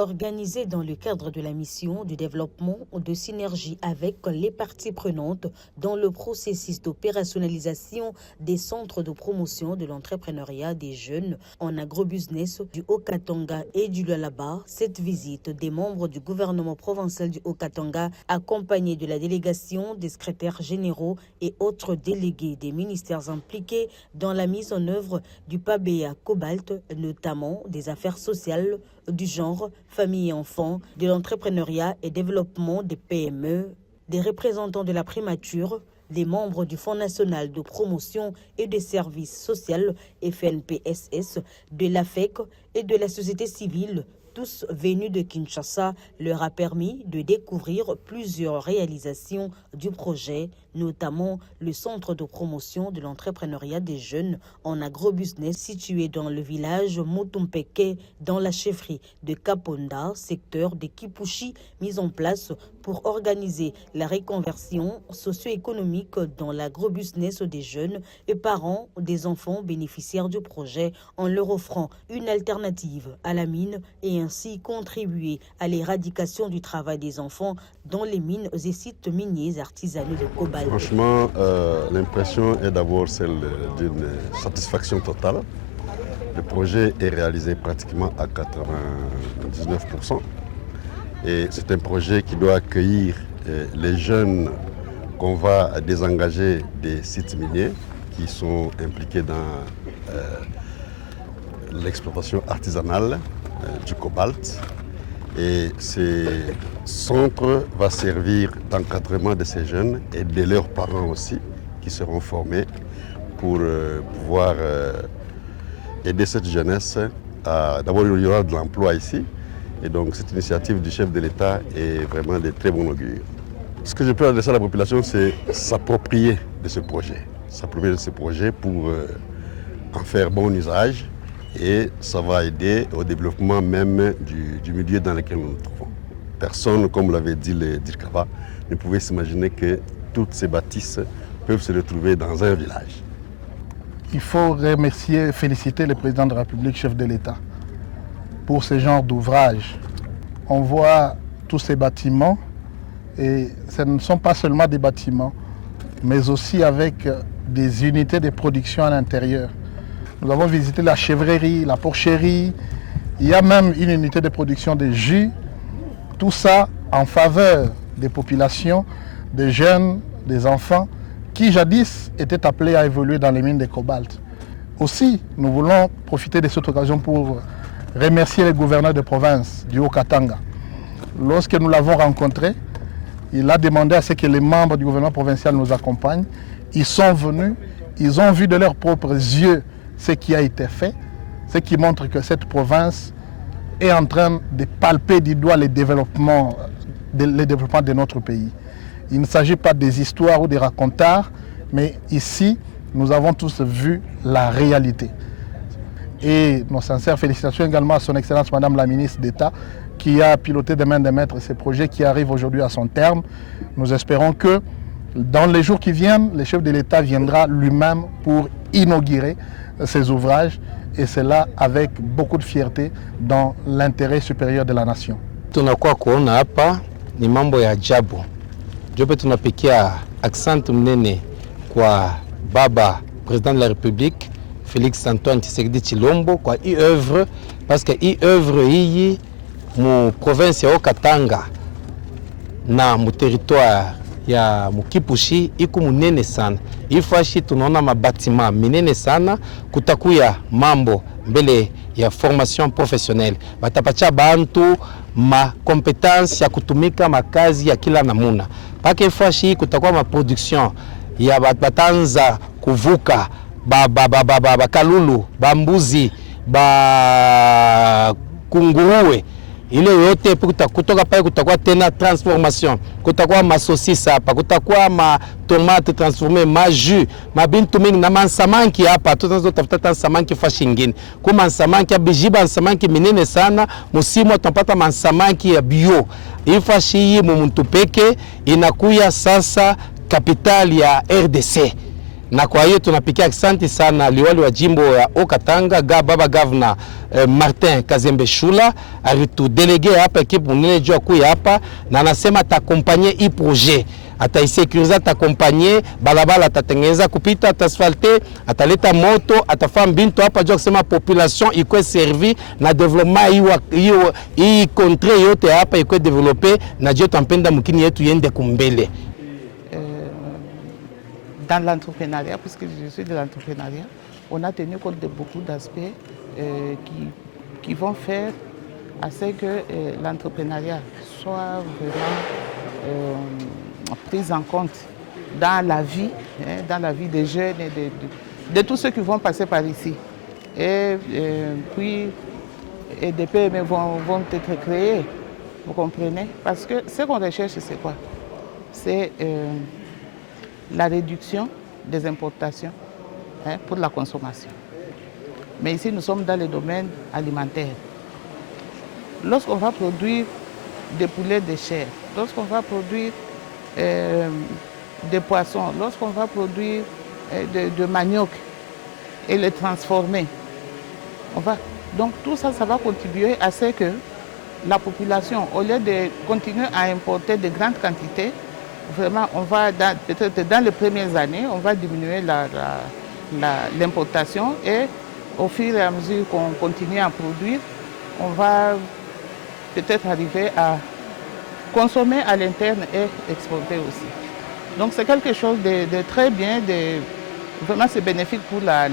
Organisé dans le cadre de la mission du développement de synergie avec les parties prenantes dans le processus d'opérationnalisation des centres de promotion de l'entrepreneuriat des jeunes en agrobusiness du Haut-Katanga et du Lualaba, cette visite des membres du gouvernement provincial du Haut-Katanga, accompagnée de la délégation des secrétaires généraux et autres délégués des ministères impliqués dans la mise en œuvre du PABEA Cobalt, notamment des affaires sociales, du genre, famille et enfants, de l'entrepreneuriat et développement des PME, des représentants de la primature, des membres du Fonds national de promotion et de services sociaux FNPSS, de l'AFEC et de la société civile, tous venus de Kinshasa, leur a permis de découvrir plusieurs réalisations du projet, notamment le centre de promotion de l'entrepreneuriat des jeunes en agrobusiness situé dans le village Mutumpeke, dans la chefferie de Kaponda, secteur de Kipushi, mis en place pour organiser la reconversion socio-économique dans l'agrobusiness des jeunes et parents des enfants bénéficiaires du projet en leur offrant une alternative à la mine et ainsi contribuer à l'éradication du travail des enfants dans les mines et sites miniers artisanaux de cobalt. Franchement, l'impression est d'abord celle d'une satisfaction totale. Le projet est réalisé pratiquement à 99%. Et c'est un projet qui doit accueillir les jeunes qu'on va désengager des sites miniers qui sont impliqués dans l'exploitation artisanale du cobalt. Et ce centre va servir d'encadrement de ces jeunes et de leurs parents aussi, qui seront formés pour pouvoir aider cette jeunesse à... D'abord, il y aura de l'emploi ici. Et donc, cette initiative du chef de l'État est vraiment de très bon augure. Ce que je peux adresser à la population, c'est s'approprier de ce projet. S'approprier de ce projet pour en faire bon usage. Et ça va aider au développement même du milieu dans lequel nous nous trouvons. Personne, comme l'avait dit le Dirkava, ne pouvait s'imaginer que toutes ces bâtisses peuvent se retrouver dans un village. Il faut remercier et féliciter le président de la République, chef de l'État, pour ce genre d'ouvrage. On voit tous ces bâtiments et ce ne sont pas seulement des bâtiments, mais aussi avec des unités de production à l'intérieur. Nous avons visité la chèvrerie, la porcherie, il y a même une unité de production de jus, tout ça en faveur des populations, des jeunes, des enfants qui jadis étaient appelés à évoluer dans les mines de cobalt. Aussi, nous voulons profiter de cette occasion pour remercier le gouverneur de province du Haut-Katanga. Lorsque nous l'avons rencontré, il a demandé à ce que les membres du gouvernement provincial nous accompagnent. Ils sont venus, ils ont vu de leurs propres yeux ce qui a été fait, ce qui montre que cette province est en train de palper du doigt le développement de notre pays. Il ne s'agit pas des histoires ou des racontards, mais ici, nous avons tous vu la réalité. Et nos sincères félicitations également à son Excellence Madame la Ministre d'État qui a piloté de main de maître ces projets qui arrivent aujourd'hui à son terme. Nous espérons que dans les jours qui viennent, le chef de l'État viendra lui-même pour inaugurer ces ouvrages et cela avec beaucoup de fierté dans l'intérêt supérieur de la nation. Tunakuwa kuona hapa ni mambo ya ajabu. Jobe tunapikia aksanti mnene kwa baba président de la République Félix Antoine Tshisekedi Tshilombo kwa hii œuvre parce que hii œuvre hii mu province ya Haut-Katanga na mu territoire ya Mukipushi iko munene sana. Ifashi tunaona mabatima minene sana, kutakuya mambo mbele ya formation professionnelle. Batapacha bantu ma compétence ya kutumika makazi ya kila namuna. Pake ifashi kutakuwa ma production ya batanza kuvuka bakalulu, bambuzi, ba kunguruwe. Ile yote kutoka pale kutakuwa tena transformation, kutakuwa masosisa hapa, kutakuwa ma tomate transformé, ma jus, mabintu mingi na mansamanki hapa. Tunazo tafuta nsamanki fashi ngine. Kuma nsamanki ya bijiba nsamanki minene sana, musimu tunapata mansamanki ya bio. Ifashi hii Mutumpeke inakuya sasa kapitali ya RDC. na kwa hiyo tunapikia asante sana liwali wa jimbo ya Okatanga baba governor Martin Kazembe Shula alitudelege hapa ekipe mnene jua kuya hapa na anasema atakompanye hii projet, ataisekuriza, atakompanye balabala, atatengeneza kupita, atasfalte, ataleta moto, atafanya mbinto hapa jua kusema population iko servi na development hii contre yote hapa iko developer na jeu tampenda mkini yetu yende kumbele. Dans l'entrepreneuriat, puisque je suis de l'entrepreneuriat, on a tenu compte de beaucoup d'aspects qui vont faire à ce que l'entrepreneuriat soit vraiment pris en compte dans la vie des jeunes et de tous ceux qui vont passer par ici. Et puis, des PME vont être créés, vous comprenez? Parce que ce qu'on recherche, c'est quoi? C'est la réduction des importations pour la consommation. Mais ici, nous sommes dans le domaine alimentaire. Lorsqu'on va produire des poulets de chair, lorsqu'on va produire des poissons, lorsqu'on va produire de manioc et les transformer, donc tout ça, ça va contribuer à ce que la population, au lieu de continuer à importer de grandes quantités, vraiment, on va, peut-être dans les premières années, on va diminuer l'importation et au fur et à mesure qu'on continue à produire, on va peut-être arriver à consommer à l'interne et exporter aussi. Donc c'est quelque chose de très bien, vraiment c'est bénéfique pour la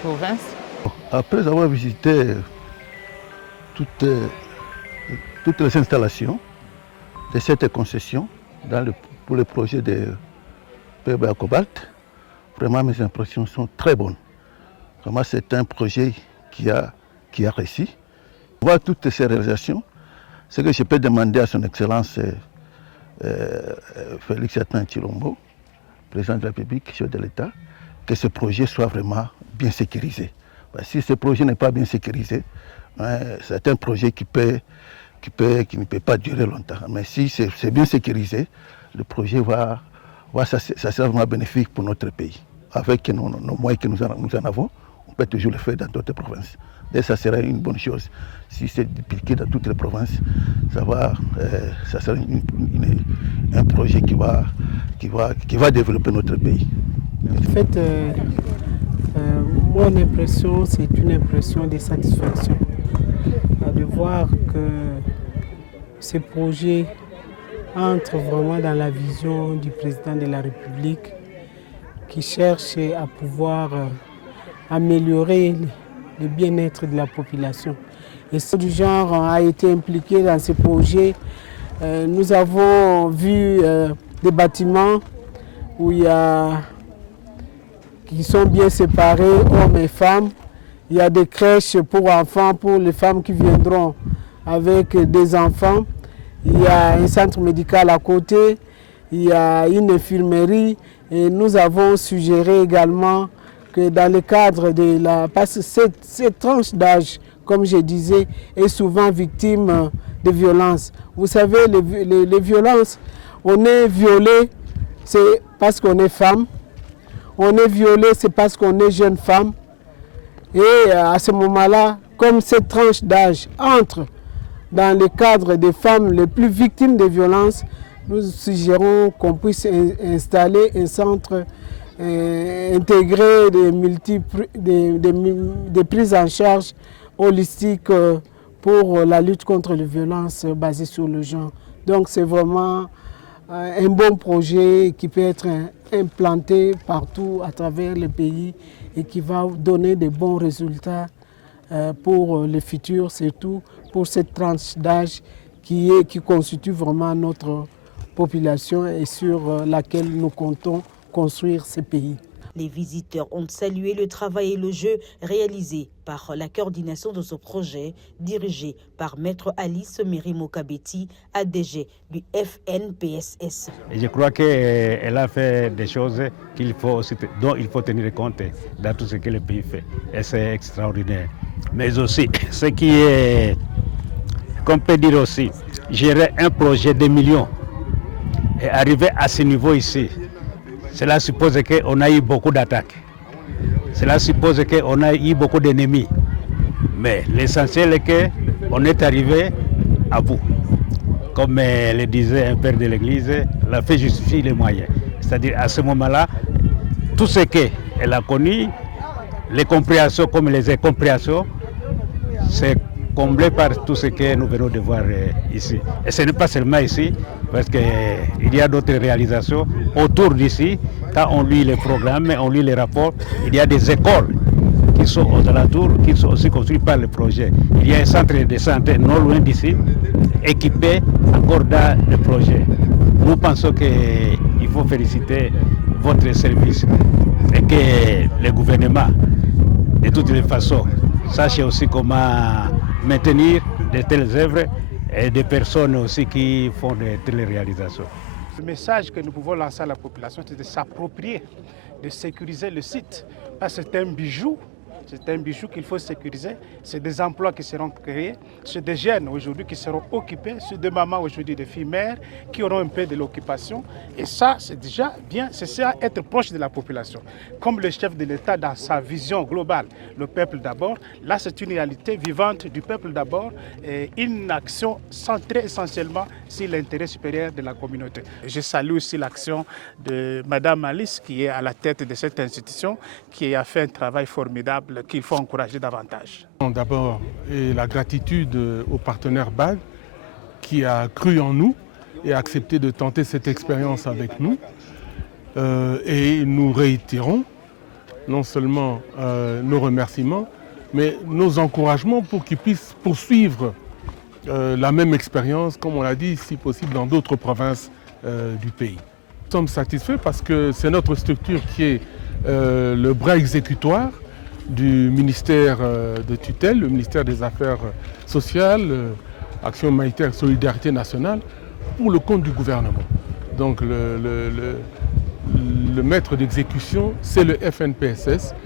province. Après avoir visité toutes les installations de cette concession, pour le projet de PBA Cobalt, vraiment mes impressions sont très bonnes. Vraiment c'est un projet qui a réussi. Voir toutes ces réalisations, ce que je peux demander à son Excellence Félix Antoine Tshilombo, président de la République, chef de l'État, que ce projet soit vraiment bien sécurisé. Si ce projet n'est pas bien sécurisé, c'est un projet qui ne peut pas durer longtemps. Mais si c'est bien sécurisé, le projet ça sera vraiment bénéfique pour notre pays. Avec nos moyens que nous en avons, on peut toujours le faire dans d'autres provinces. Et ça sera une bonne chose. Si c'est dupliqué dans toutes les provinces, ça sera un projet qui va développer notre pays. En fait, mon impression, c'est une impression de satisfaction. De voir que ce projet entre vraiment dans la vision du président de la République qui cherche à pouvoir améliorer le bien-être de la population. Et ce du genre a été impliqué dans ce projet. Nous avons vu des bâtiments qui sont bien séparés, hommes et femmes. Il y a des crèches pour enfants, pour les femmes qui viendront avec des enfants. Il y a un centre médical à côté, il y a une infirmerie et nous avons suggéré également que dans le cadre de parce que cette tranche d'âge, comme je disais, est souvent victime de violences. Vous savez, les violences, on est violé, c'est parce qu'on est femme, on est violé, c'est parce qu'on est jeune femme. Et à ce moment-là, comme cette tranche d'âge entre dans le cadre des femmes les plus victimes de violences, nous suggérons qu'on puisse installer un centre intégré de prises en charge holistiques pour la lutte contre les violences basées sur le genre. Donc c'est vraiment un bon projet qui peut être implanté partout à travers le pays et qui va donner de bons résultats pour le futur, surtout pour cette tranche d'âge qui constitue vraiment notre population et sur laquelle nous comptons construire ce pays. Les visiteurs ont salué le travail et le jeu réalisé par la coordination de ce projet dirigé par Maître Alice Merimo Kabeti, ADG du FNPSS. Et je crois qu'elle a fait des choses dont il faut tenir compte dans tout ce que le pays fait. Et c'est extraordinaire. Mais aussi, ce qui est, qu'on peut dire aussi, gérer un projet de millions et arriver à ce niveau ici, cela suppose qu'on a eu beaucoup d'attaques. Cela suppose qu'on a eu beaucoup d'ennemis. Mais l'essentiel est qu'on est arrivé à bout. Comme le disait un père de l'Église, la fait justifie les moyens. C'est-à-dire à ce moment-là, tout ce qu'elle a connu, les compréhensions comme les incompréhensions, c'est comblé par tout ce que nous venons de voir ici. Et ce n'est pas seulement ici, parce qu'il y a d'autres réalisations autour d'ici. Quand on lit les programmes, on lit les rapports, il y a des écoles qui sont aux alentours, qui sont aussi construites par le projet. Il y a un centre de santé non loin d'ici, équipé encore dans le projet. Nous pensons qu'il faut féliciter votre service et que le gouvernement, de toutes les façons, sache aussi comment maintenir de telles œuvres et des personnes aussi qui font de telles réalisations. Le message que nous pouvons lancer à la population, c'est de s'approprier, de sécuriser le site. Parce que c'est un bijou. C'est un bijou qu'il faut sécuriser. C'est des emplois qui seront créés. C'est des jeunes aujourd'hui qui seront occupés. C'est des mamans aujourd'hui, des filles mères qui auront un peu de l'occupation. Et ça, c'est déjà bien. C'est ça, être proche de la population. Comme le chef de l'État dans sa vision globale, le peuple d'abord. Là, c'est une réalité vivante du peuple d'abord et une action centrée essentiellement sur l'intérêt supérieur de la communauté. Je salue aussi l'action de Madame Alice qui est à la tête de cette institution, qui a fait un travail formidable qu'il faut encourager davantage. D'abord, la gratitude au partenaire BAD qui a cru en nous et a accepté de tenter cette expérience avec nous. Et nous réitérons non seulement nos remerciements, mais nos encouragements pour qu'ils puissent poursuivre la même expérience, comme on l'a dit, si possible, dans d'autres provinces du pays. Nous sommes satisfaits parce que c'est notre structure qui est le bras exécutoire du ministère de tutelle, le ministère des Affaires sociales, Action humanitaire, solidarité nationale, pour le compte du gouvernement. Donc le maître d'exécution, c'est le FNPSS,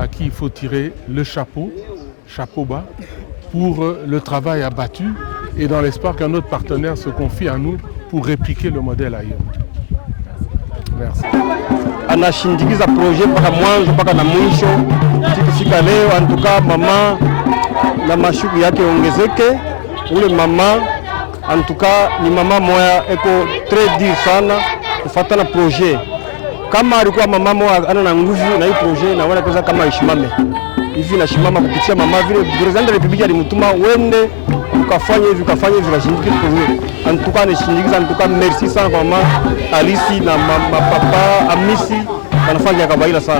à qui il faut tirer le chapeau bas, pour le travail abattu et dans l'espoir qu'un autre partenaire se confie à nous pour répliquer le modèle ailleurs. Merci. Anashindikiza projet mpaka mwanzo mpaka na mwisho. Tukifika leo antuka mama na mashuku yake ongezeke. Ule mama antuka ni mama moya eko très dur sana kufuatana projet. Kama alikuwa mama moya ana na nguvu na hii projet na wana pesa kama ishimame. Hivi na shimama kupitia mama vile president de republique alimtuma wende ukafanya hivi ukashindikiza projet. Antuka anashindikiza antuka merci sana kwa mama Alisi na papa Amisi wanafanya kawaida sana.